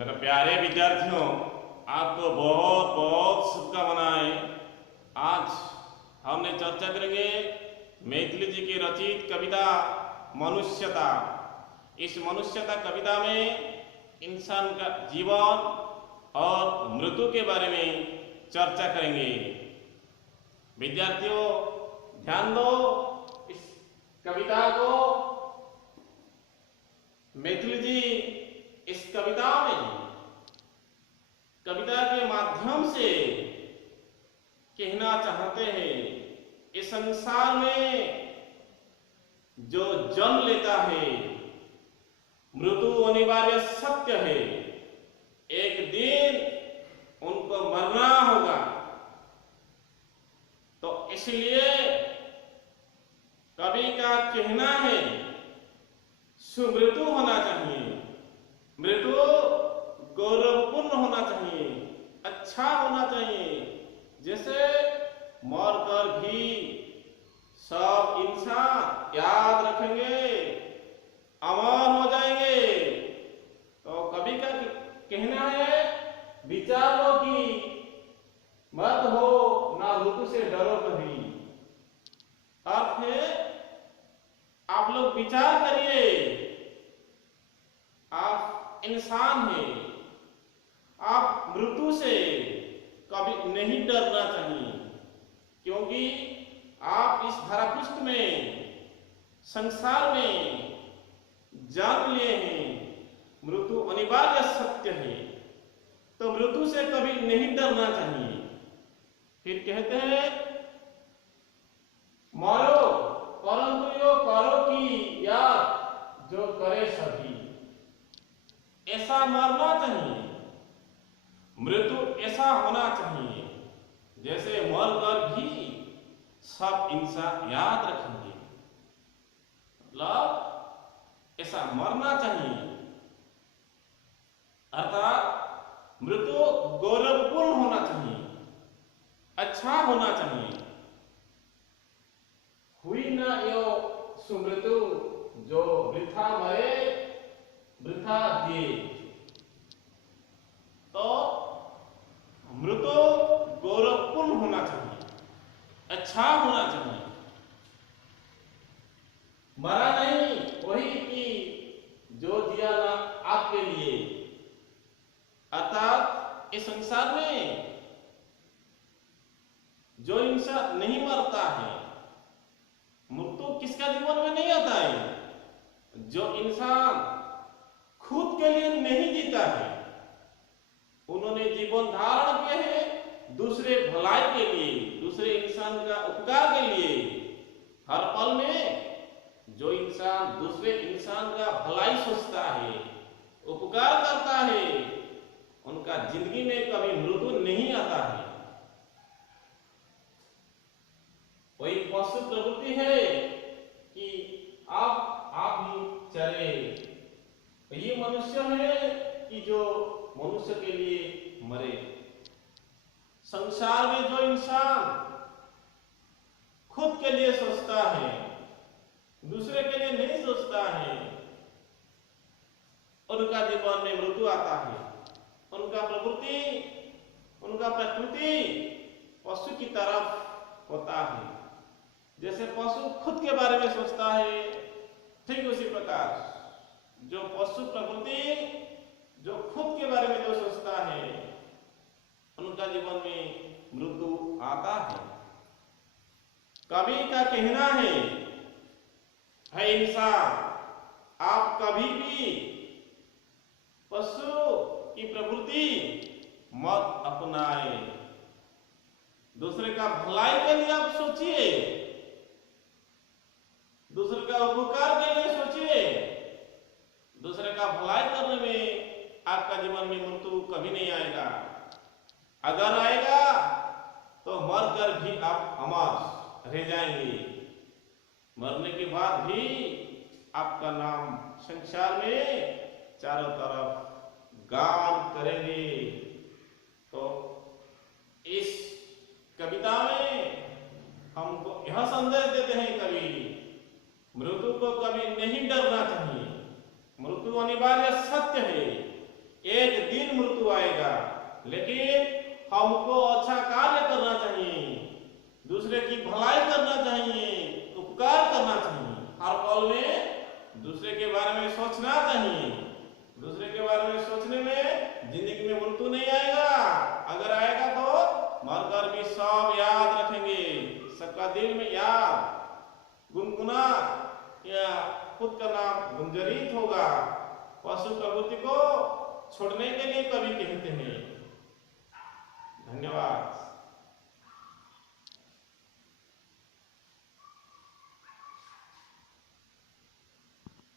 मेरे प्यारे विद्यार्थियों, आपको बहुत बहुत शुभकामनाएं। आज हमने चर्चा करेंगे मैथिली जी की रचित कविता मनुष्यता। इस मनुष्यता कविता में इंसान का जीवन और मृत्यु के बारे में चर्चा करेंगे। विद्यार्थियों ध्यान दो, इस कविता को मैथिली जी इस कविता के माध्यम से कहना चाहते हैं, इस संसार में जो जन्म लेता है मृत्यु अनिवार्य सत्य है। एक दिन उनको मरना होगा, तो इसलिए कवि का कहना है सुमृत्यु होना चाहिए, मृत्यु गौरवपूर्ण होना चाहिए, अच्छा होना चाहिए। जैसे मरकर भी सब इंसान याद रखेंगे, अमर हो जाएंगे। तो कवि का कहना है विचार लो कि मत हो ना मृत्यु से डरो कभी। अर्थ है आप लोग विचार करिए, आप इंसान हैं, आप मृत्यु से कभी नहीं डरना चाहिए, क्योंकि आप इस धरापृष्ठ में संसार में जन्म लिए हैं। मृत्यु अनिवार्य सत्य है, तो मृत्यु से कभी नहीं डरना चाहिए। फिर कहते हैं मरो परंतु यो करो की याद जो करे सभी। ऐसा मरना चाहिए, मृत्यु ऐसा होना चाहिए जैसे मरकर भी सब इंसान याद रखेंगे। मतलब ऐसा मरना चाहिए, अर्थात मृत्यु गौरवपूर्ण होना चाहिए, अच्छा होना चाहिए। हुई ना यो सुमृत्यु जो वृथा मरे वृथा दिए। तो मृत्यु गौरवपूर्ण होना चाहिए, अच्छा होना चाहिए, मरा नहीं वही कि जो दिया ना आपके लिए। अर्थात इस संसार में जो इंसान नहीं मरता है, मृत्यु किसका जीवन में नहीं आता है? जो इंसान खुद के लिए नहीं जीता है, उन्होंने जीवन धारण किए हैं दूसरे भलाई के लिए, दूसरे इंसान का उपकार के लिए। हर पल में जो इंसान दूसरे इंसान का भलाई सोचता है, उपकार करता है, उनका जिंदगी में कभी मृत्यु नहीं आता है। वही पशु प्रवृत्ति है कि आप ही चले, ये मनुष्य है कि जो मनुष्य के लिए मरे। संसार में जो इंसान खुद के लिए सोचता है, दूसरे के लिए नहीं सोचता है, उनका जीवन में मृत्यु आता है। उनका प्रवृत्ति, उनका प्रकृति पशु की तरफ होता है। जैसे पशु खुद के बारे में सोचता है, ठीक उसी प्रकार जो पशु प्रवृत्ति जो खुद के बारे में जो सोचता है, उनका जीवन में मृत्यु आता है। कवि का कहना है इंसान, आप कभी भी पशु की प्रवृत्ति मत अपनाए। दूसरे का भलाई के लिए आप सोचिए, दूसरे का उपकार के लिए सोचिए। दूसरे का भलाई करने में आपका जीवन में मृत्यु कभी नहीं आएगा। अगर आएगा तो मरकर भी आप अमर रह जाएंगे। मरने के बाद भी आपका नाम संसार में चारों तरफ गान करेंगे। तो इस कविता में हमको यह संदेश देते हैं कवि, मृत्यु को कभी नहीं डरना चाहिए। मृत्यु अनिवार्य सत्य है, एक दिन मृत्यु आएगा, लेकिन हमको अच्छा कार्य करना चाहिए, दूसरे की भलाई करना चाहिए, उपकार करना चाहिए। हर पल में दूसरे के बारे में सोचना चाहिए। दूसरे के बारे में सोचने में जिंदगी में मृत्यु नहीं आएगा, अगर आएगा तो मरकर भी सब याद रखेंगे, सबका दिल में याद गुनगुना या खुद का नाम गुंजरित होगा। पशु प्रवृत्ति को छोड़ने के लिए कवि कहते हैं। धन्यवाद।